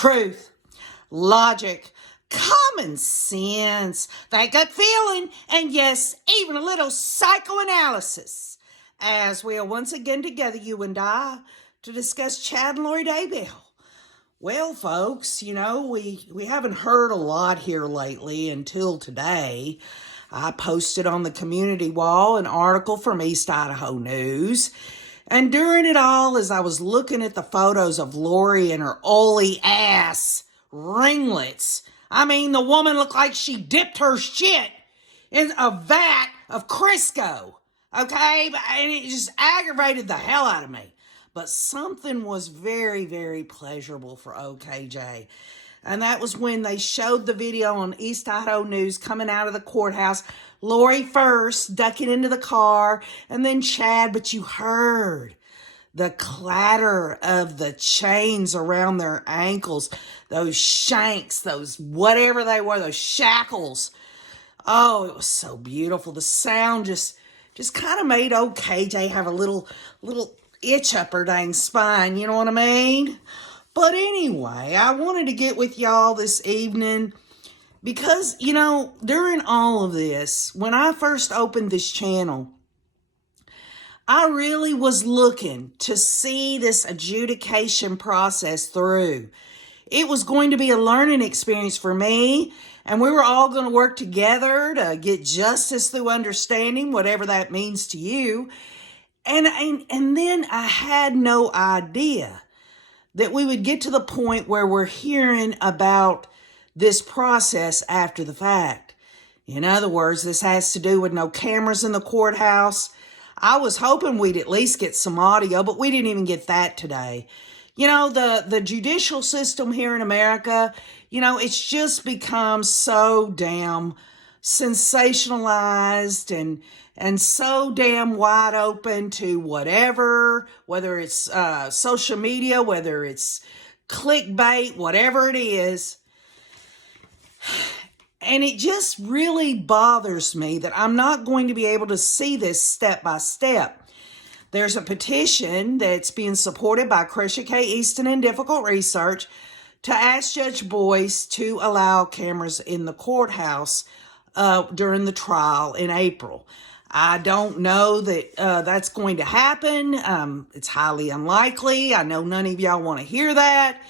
truth, logic, common sense, that gut feeling, and yes, even a little psychoanalysis. As we are once again together, you and I, to discuss Chad and Lori Daybell. Well, folks, we haven't heard a lot here lately until today. I posted on the community wall an article from East Idaho News. And during it all, as I was looking at the photos of Lori and her oily ass ringlets, I mean, the woman looked like she dipped her shit in a vat of Crisco, okay? And it just aggravated the hell out of me. But something was very, very pleasurable for OKJ. And that was when they showed the video on East Idaho News coming out of the courthouse. Lori first, ducking into the car, and then Chad, but you heard the clatter of the chains around their ankles, those shanks, those whatever they were, those shackles. Oh, it was so beautiful. The sound just kind of made OKJ have a little itch up her dang spine, you know what I mean? But anyway, I wanted to get with y'all this evening because, during all of this, when I first opened this channel, I really was looking to see this adjudication process through. It was going to be a learning experience for me, and we were all going to work together to get justice through understanding, whatever that means to you. And then I had no idea that we would get to the point where we're hearing about this process after the fact. In other words, this has to do with no cameras in the courthouse. I was hoping we'd at least get some audio, but we didn't even get that today. The judicial system here in America, it's just become so damn sensationalized and so damn wide open to whatever, whether it's social media, whether it's clickbait, whatever it is. And it just really bothers me that I'm not going to be able to see this step by step. There's a petition that's being supported by Krisha K. Easton and Difficult Research to ask Judge Boyce to allow cameras in the courthouse during the trial in April. I don't know that that's going to happen. It's highly unlikely. I know none of y'all want to hear that.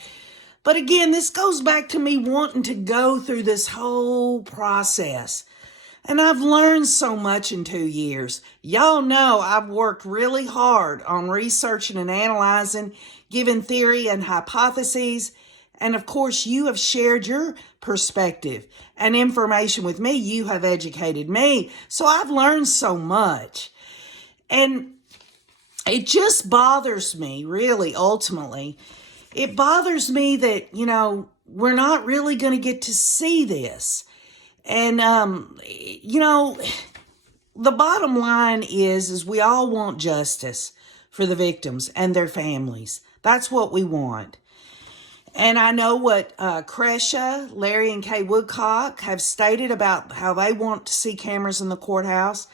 But again, this goes back to me wanting to go through this whole process. And I've learned so much in 2 years. Y'all know I've worked really hard on researching and analyzing, giving theory and hypotheses. And of course, you have shared your perspective and information with me. You have educated me. So I've learned so much. And it just bothers me, really, ultimately. It bothers me that, we're not really going to get to see this. And, the bottom line is we all want justice for the victims and their families. That's what we want. And I know what Krisha, Larry, and Kay Woodcock have stated about how they want to see cameras in the courthouse.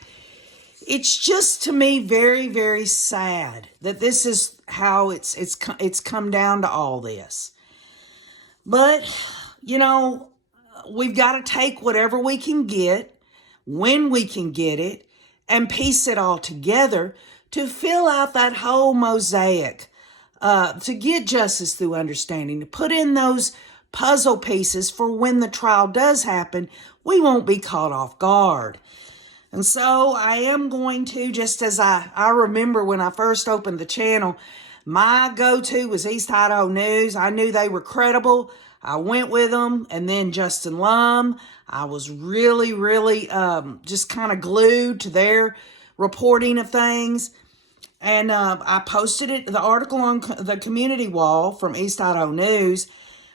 It's just, to me, very, very sad that this is how it's come down to all this. But, we've got to take whatever we can get, when we can get it, and piece it all together to fill out that whole mosaic. To get justice through understanding, to put in those puzzle pieces for when the trial does happen, we won't be caught off guard. And so I am going to, just as I remember when I first opened the channel, my go-to was East Idaho News. I knew they were credible. I went with them. And then Justin Lum, I was really, really just kind of glued to their reporting of things. And I posted the article on the community wall from East Idaho News,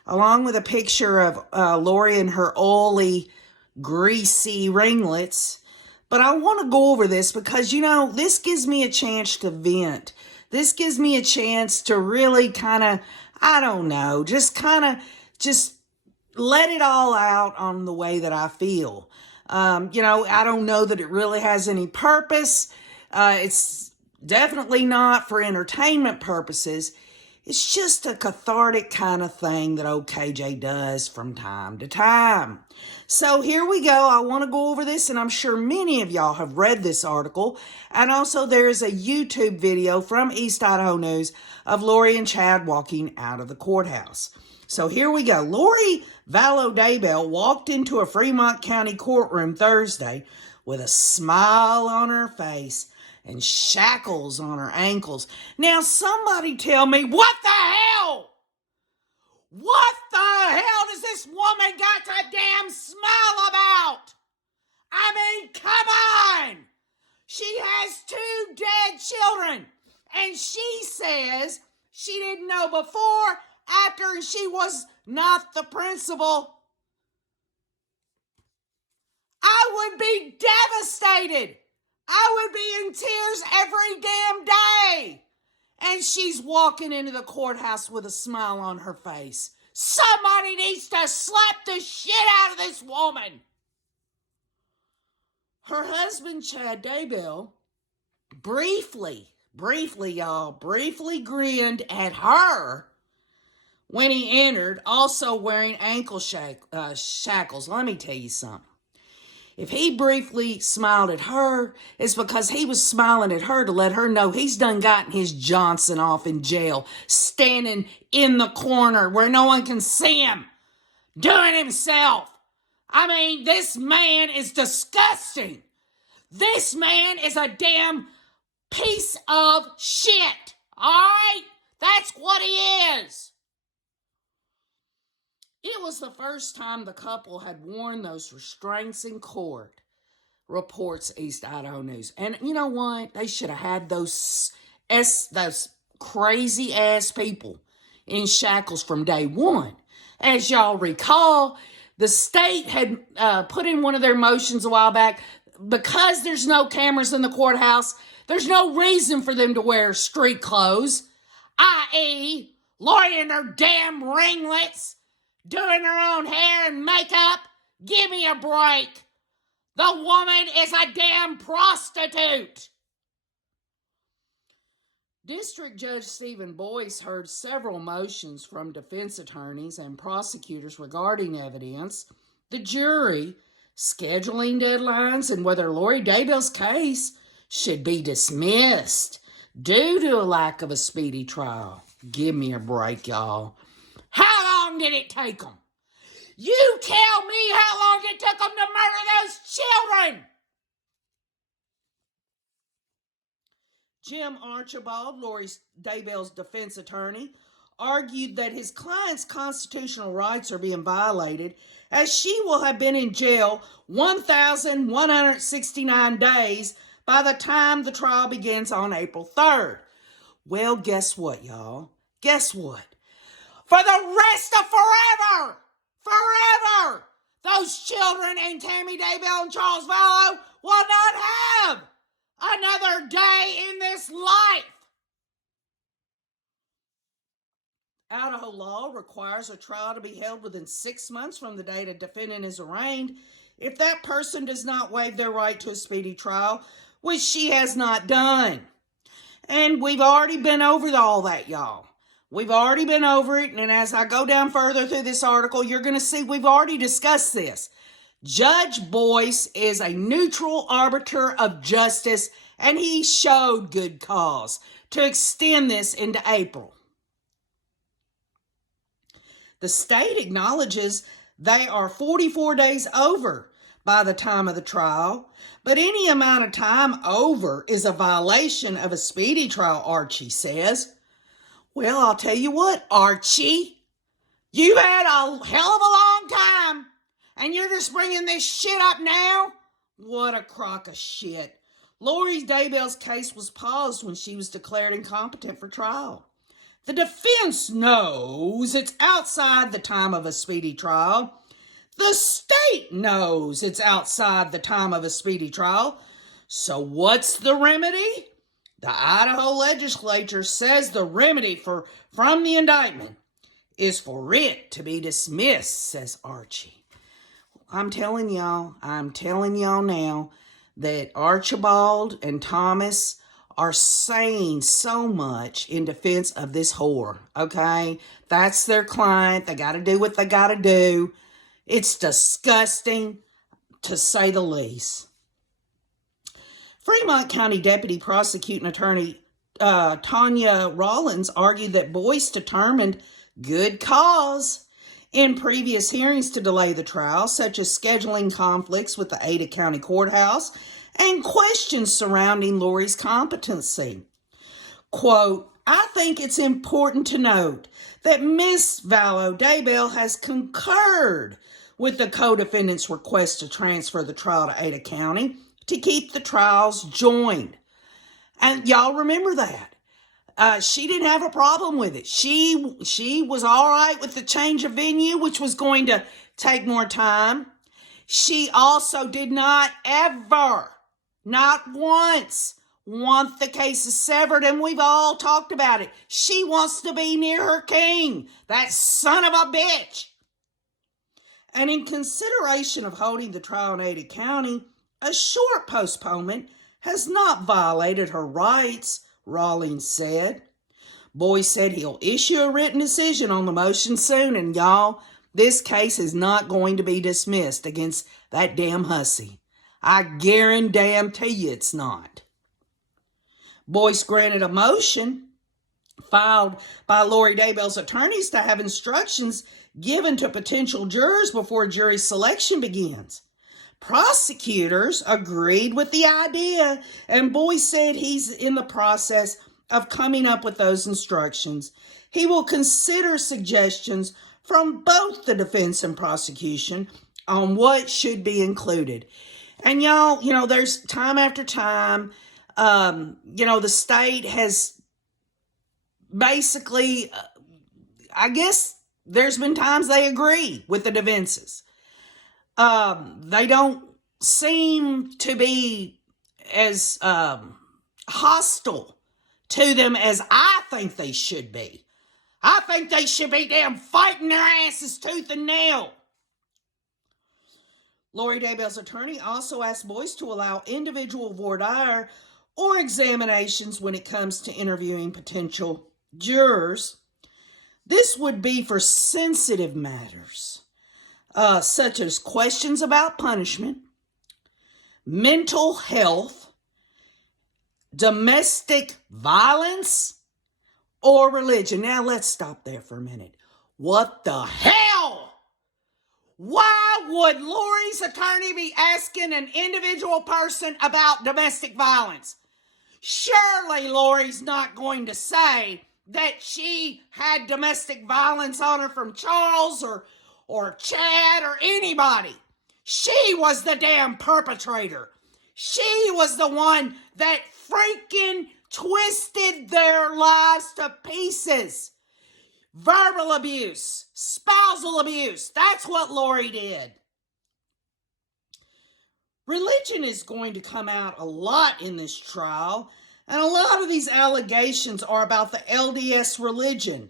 along with a picture of Lori and her oily, greasy ringlets. But I want to go over this because, this gives me a chance to vent. This gives me a chance to really kind of, just let it all out on the way that I feel. I don't know that it really has any purpose. It's definitely not for entertainment purposes. It's just a cathartic kind of thing that old KJ does from time to time. So here we go. I want to go over this, and I'm sure many of y'all have read this article. And also there's a YouTube video from East Idaho News of Lori and Chad walking out of the courthouse. So here we go. Lori Vallow Daybell walked into a Fremont County courtroom Thursday with a smile on her face and shackles on her ankles. Now somebody tell me, what the hell? What the hell does this woman got to damn smile about? I mean, come on! She has 2 dead children, and she says she didn't know before, after, and she was not the principal. I would be devastated. I would be in tears every damn day. And she's walking into the courthouse with a smile on her face. Somebody needs to slap the shit out of this woman. Her husband, Chad Daybell, briefly grinned at her when he entered, also wearing ankle shackles. Let me tell you something. If he briefly smiled at her, it's because he was smiling at her to let her know he's done gotten his Johnson off in jail, standing in the corner where no one can see him, doing himself. I mean, this man is disgusting. This man is a damn piece of shit. All right? That's what he is. It was the first time the couple had worn those restraints in court, reports East Idaho News. And you know what? They should have had those crazy-ass people in shackles from day one. As y'all recall, the state had put in one of their motions a while back, because there's no cameras in the courthouse, there's no reason for them to wear street clothes, i.e., Lori and her damn ringlets, doing her own hair and makeup. Give me a break. The woman is a damn prostitute. District Judge Stephen Boyce heard several motions from defense attorneys and prosecutors regarding evidence, the jury, scheduling deadlines, and whether Lori Daybell's case should be dismissed due to a lack of a speedy trial. Give me a break, y'all. How long did it take them? You tell me how long it took them to murder those children! Jim Archibald, Lori Daybell's defense attorney, argued that his client's constitutional rights are being violated, as she will have been in jail 1,169 days by the time the trial begins on April 3rd. Well, guess what, y'all? Guess what? For the rest of forever, those children and Tammy Daybell and Charles Vallow will not have another day in this life. Idaho law requires a trial to be held within 6 months from the date a defendant is arraigned if that person does not waive their right to a speedy trial, which she has not done. And we've already been over all that, y'all. We've already been over it, and as I go down further through this article, you're going to see we've already discussed this. Judge Boyce is a neutral arbiter of justice, and he showed good cause to extend this into April. The state acknowledges they are 44 days over by the time of the trial, but any amount of time over is a violation of a speedy trial, Archie says. Well, I'll tell you what, Archie, you've had a hell of a long time, and you're just bringing this shit up now? What a crock of shit. Lori Daybell's case was paused when she was declared incompetent for trial. The defense knows it's outside the time of a speedy trial. The state knows it's outside the time of a speedy trial. So what's the remedy? The Idaho legislature says the remedy from the indictment is for it to be dismissed, says Archie. I'm telling y'all now that Archibald and Thomas are saying so much in defense of this whore, okay? That's their client. They got to do what they got to do. It's disgusting, to say the least. Fremont County Deputy Prosecuting Attorney Tanya Rollins argued that Boyce determined good cause in previous hearings to delay the trial, such as scheduling conflicts with the Ada County Courthouse and questions surrounding Lori's competency. Quote, I think it's important to note that Ms. Valo Daybell has concurred with the co-defendant's request to transfer the trial to Ada County to keep the trials joined. And y'all remember that. She didn't have a problem with it. She was all right with the change of venue, which was going to take more time. She also did not ever, not once, want the cases severed, and we've all talked about it. She wants to be near her king, that son of a bitch. And in consideration of holding the trial in Ada County, a short postponement has not violated her rights, Rawlings said. Boyce said he'll issue a written decision on the motion soon, and y'all, this case is not going to be dismissed against that damn hussy. I guarantee you it's not. Boyce granted a motion filed by Lori Daybell's attorneys to have instructions given to potential jurors before jury selection begins. Prosecutors agreed with the idea, and Boyce said he's in the process of coming up with those instructions. He will consider suggestions from both the defense and prosecution on what should be included. And y'all, there's time after time, the state has basically, I guess there's been times they agree with the defenses. They don't seem to be as hostile to them as I think they should be. I think they should be damn fighting their asses tooth and nail. Lori Daybell's attorney also asked Boyce to allow individual voir dire or examinations when it comes to interviewing potential jurors. This would be for sensitive matters, such as questions about punishment, mental health, domestic violence, or religion. Now, let's stop there for a minute. What the hell? Why would Lori's attorney be asking an individual person about domestic violence? Surely Lori's not going to say that she had domestic violence on her from Charles or Chad or anybody. She was the damn perpetrator. She was the one that freaking twisted their lives to pieces. Verbal abuse, spousal abuse, that's what Lori did. Religion is going to come out a lot in this trial, and a lot of these allegations are about the LDS religion.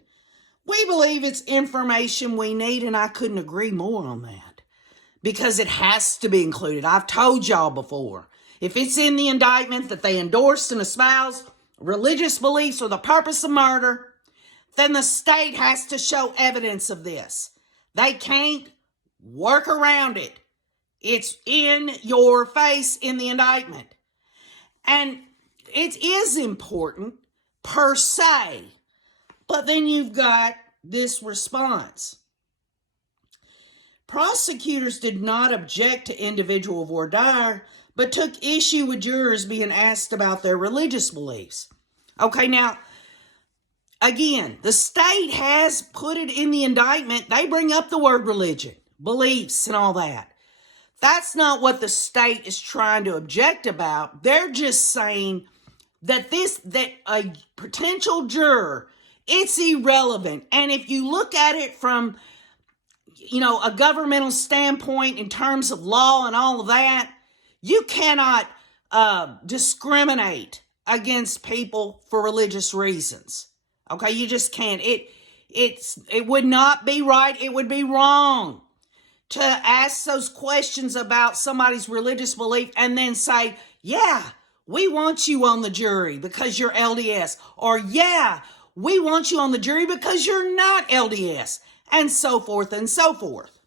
We believe it's information we need, and I couldn't agree more on that, because it has to be included. I've told y'all before, if it's in the indictment that they endorsed and espoused religious beliefs for the purpose of murder, then the state has to show evidence of this. They can't work around it. It's in your face in the indictment. And it is important per se, but then you've got this response. Prosecutors did not object to individual voir dire, but took issue with jurors being asked about their religious beliefs. Okay, now, again, the state has put it in the indictment. They bring up the word religion, beliefs, and all that. That's not what the state is trying to object about. They're just saying that a potential juror, it's irrelevant. And if you look at it from, a governmental standpoint in terms of law and all of that, you cannot discriminate against people for religious reasons. Okay, you just can't. It would not be right. It would be wrong to ask those questions about somebody's religious belief and then say, yeah, we want you on the jury because you're LDS. Or, yeah, we want you on the jury because you're not LDS. And so forth and so forth.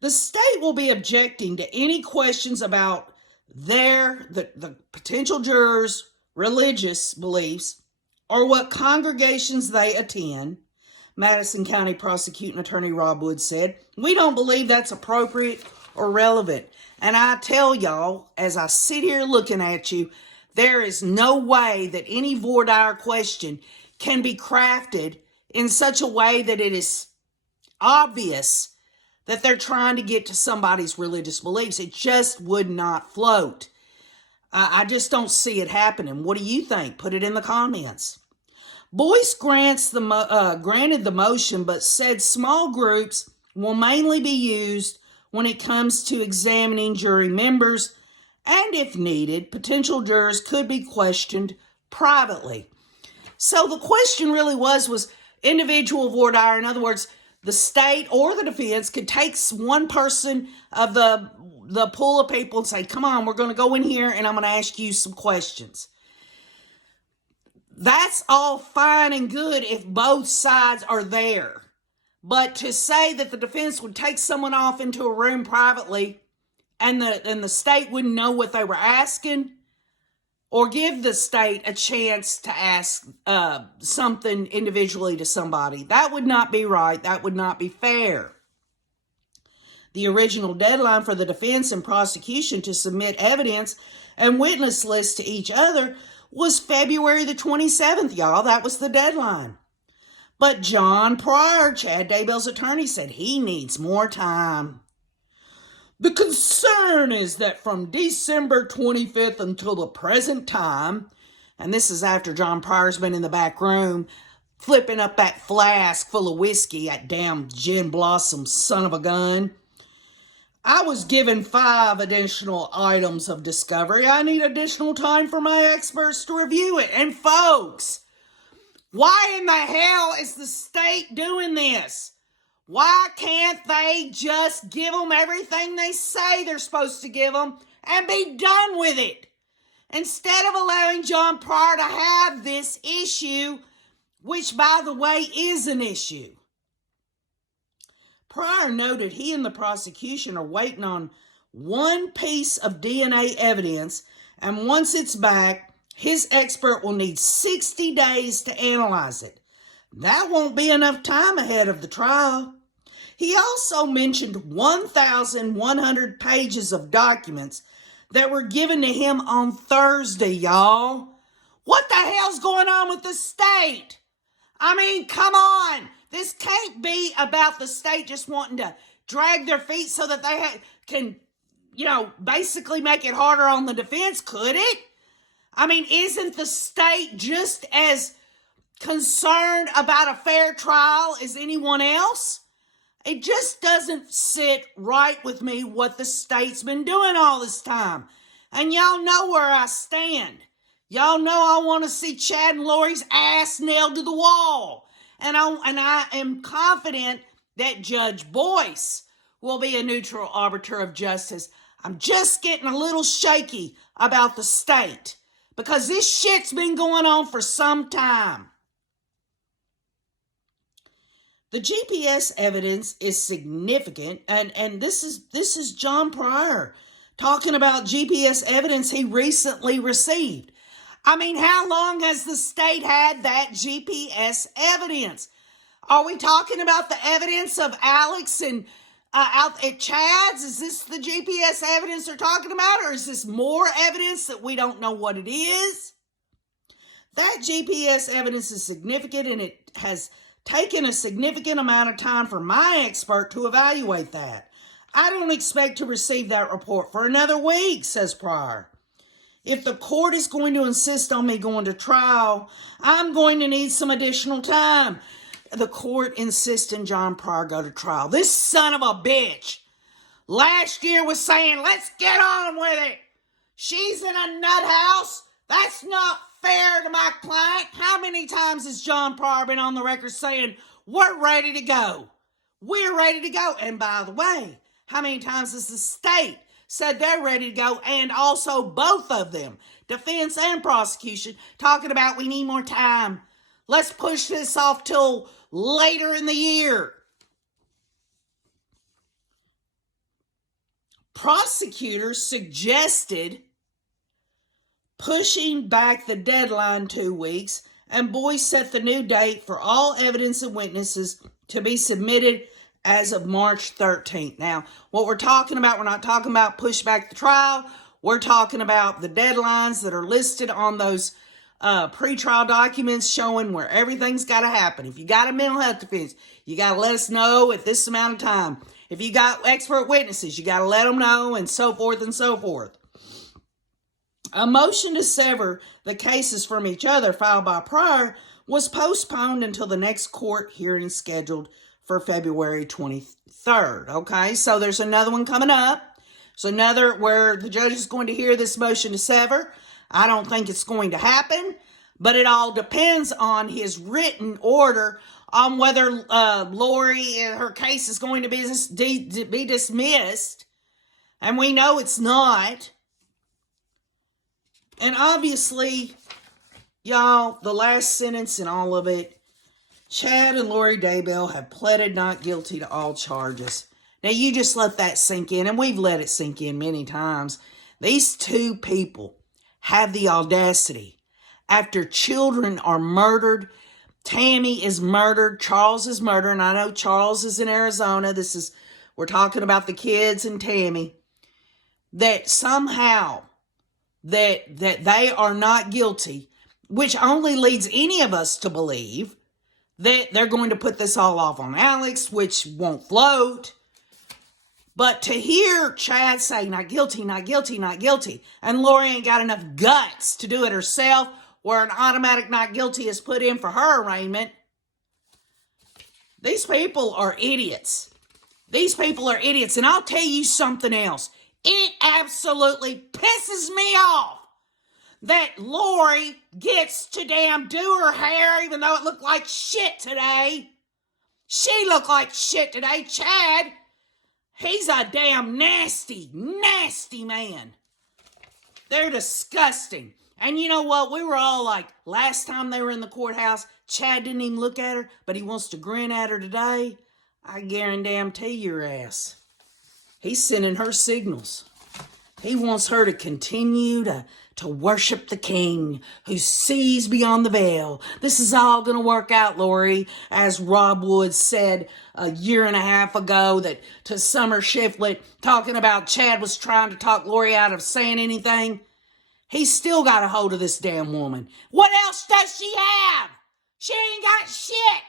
The state will be objecting to any questions about the potential jurors' religious beliefs or what congregations they attend. Madison County Prosecuting Attorney Rob Wood said, "We don't believe that's appropriate or relevant." And I tell y'all, as I sit here looking at you, there is no way that any voir dire question can be crafted in such a way that it is obvious that they're trying to get to somebody's religious beliefs. It just would not float. I just don't see it happening. What do you think? Put it in the comments. Boyce granted the motion, but said small groups will mainly be used when it comes to examining jury members, and if needed, potential jurors could be questioned privately. So the question really was individual voir dire. In other words, the state or the defense could take one person of the pool of people and say, come on, we're going to go in here and I'm going to ask you some questions. That's all fine and good if both sides are there. But to say that the defense would take someone off into a room privately and the state wouldn't know what they were asking, or give the state a chance to ask something individually to somebody, that would not be right. That would not be fair. The original deadline for the defense and prosecution to submit evidence and witness lists to each other was February the 27th, y'all. That was the deadline. But John Pryor, Chad Daybell's attorney, said he needs more time. The concern is that from December 25th until the present time, and this is after John Pryor's been in the back room flipping up that flask full of whiskey, that damn Gin Blossom son of a gun, I was given 5 additional items of discovery. I need additional time for my experts to review it. And folks, why in the hell is the state doing this? Why can't they just give them everything they say they're supposed to give them and be done with it? Instead of allowing John Pryor to have this issue, which, by the way, is an issue. Pryor noted he and the prosecution are waiting on one piece of DNA evidence, and once it's back, his expert will need 60 days to analyze it. That won't be enough time ahead of the trial. He also mentioned 1,100 pages of documents that were given to him on Thursday, y'all. What the hell's going on with the state? I mean, come on. This can't be about the state just wanting to drag their feet so that they can, basically make it harder on the defense, could it? I mean, isn't the state just as concerned about a fair trial as anyone else? It just doesn't sit right with me what the state's been doing all this time. And y'all know where I stand. Y'all know I want to see Chad and Lori's ass nailed to the wall. And I am confident that Judge Boyce will be a neutral arbiter of justice. I'm just getting a little shaky about the state because this shit's been going on for some time. The GPS evidence is significant, and this is John Pryor talking about GPS evidence he recently received. I mean, how long has the state had that GPS evidence? Are we talking about the evidence of Alex and out at Chad's? Is this the GPS evidence they're talking about, or is this more evidence that we don't know what it is? That GPS evidence is significant, and it has taken a significant amount of time for my expert to evaluate that. I don't expect to receive that report for another week, says Pryor. If the court is going to insist on me going to trial, I'm going to need some additional time. The court insisting John Pryor go to trial. This son of a bitch last year was saying, let's get on with it. She's in a nut house. That's not fair to my client. How many times has John Pryor been on the record saying, we're ready to go? We're ready to go. And by the way, how many times has the state said they're ready to go, and also both of them, defense and prosecution, talking about we need more time. Let's push this off till later in the year. Prosecutors suggested pushing back the deadline 2 weeks, and Boyce set the new date for all evidence and witnesses to be submitted as of March 13th. Now, what we're talking about, we're not talking about push back the trial. We're talking about the deadlines that are listed on those pretrial documents showing where everything's got to happen. If you got a mental health defense, you got to let us know at this amount of time. If you got expert witnesses, you got to let them know, and so forth and so forth. A motion to sever the cases from each other filed by Pryor was postponed until the next court hearing scheduled for February 23rd. Okay, so there's another one coming up. So another where the judge is going to hear this motion to sever. I don't think it's going to happen, but it all depends on his written order on whether Lori and her case is going to be dismissed. And we know it's not. And obviously, y'all, the last sentence in all of it, Chad and Lori Daybell have pleaded not guilty to all charges. Now, you just let that sink in, and we've let it sink in many times. These two people have the audacity. After children are murdered, Tammy is murdered, Charles is murdered, and I know Charles is in Arizona. We're talking about the kids and Tammy. That somehow that they are not guilty, which only leads any of us to believe that they're going to put this all off on Alex, which won't float. But to hear Chad say, not guilty, not guilty, not guilty, and Lori ain't got enough guts to do it herself, where an automatic not guilty is put in for her arraignment, these people are idiots. These people are idiots. And I'll tell you something else. It absolutely pisses me off that Lori gets to damn do her hair even though it looked like shit today. She looked like shit today. Chad, he's a damn nasty, nasty man. They're disgusting. And you know what? We were all like, last time they were in the courthouse, Chad didn't even look at her, but he wants to grin at her today. I guarantee your ass. He's sending her signals. He wants her to continue to worship the king who sees beyond the veil. This is all going to work out, Lori, as Rob Wood said a year and a half ago to Summer Shiflett, talking about Chad was trying to talk Lori out of saying anything. He's still got a hold of this damn woman. What else does she have? She ain't got shit.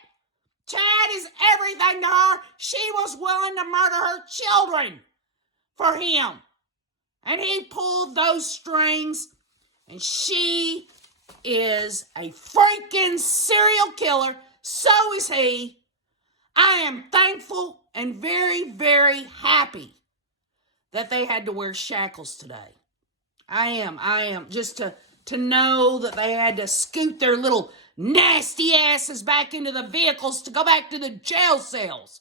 Chad is everything to her. She was willing to murder her children for him. And he pulled those strings. And she is a freaking serial killer. So is he. I am thankful and very, very happy that they had to wear shackles today. I am. Just to know that they had to scoot their little nasty asses back into the vehicles to go back to the jail cells.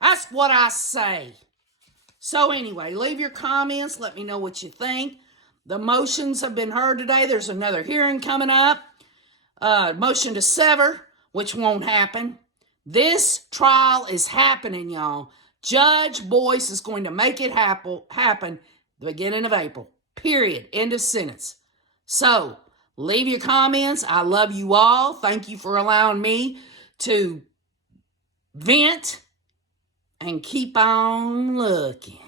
That's what I say. So anyway, leave your comments. Let me know what you think. The motions have been heard today. There's another hearing coming up. Motion to sever, which won't happen. This trial is happening, y'all. Judge Boyce is going to make it happen the beginning of April. Period. End of sentence. So, leave your comments. I love you all. Thank you for allowing me to vent and keep on looking.